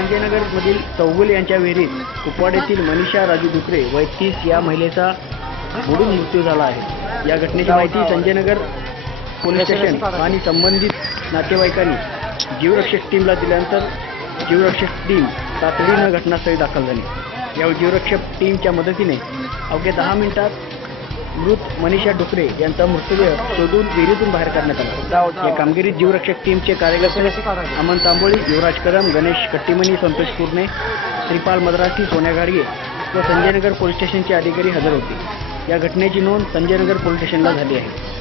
संजयनगरमधील चौगुले यांच्या विहिरीत कुपवाड येथील मनीषा राजू डुकरे वय 30 या महिलेचा बुडून मृत्यू झाला आहे। या घटनेची माहिती संजयनगर पोलीस स्टेशन आणि संबंधित नातेवाईकांनी जीवरक्षक टीमला दिल्यानंतर जीवरक्षक टीम तातडीनं घटनास्थळी दाखल झाली। या जीवरक्षक टीमच्या मदतीने अवघ्या 10 मिनिटात मृत मनीषा डुकरे यांचा मृतदेह शोधून विहिरीतून बाहेर काढण्यात आला। या कामगिरीत जीवरक्षक टीमचे कार्यकर्ते अमन तांबोळी, युवराज करम, गणेश कट्टीमनी, संतोष पूर्णे, श्रीपाल मद्रासी, सोन्या घाडगे व संजयनगर पोलीस स्टेशनचे अधिकारी हजर होते। या घटनेची नोंद संजयनगर पोलीस स्टेशनला झाली आहे।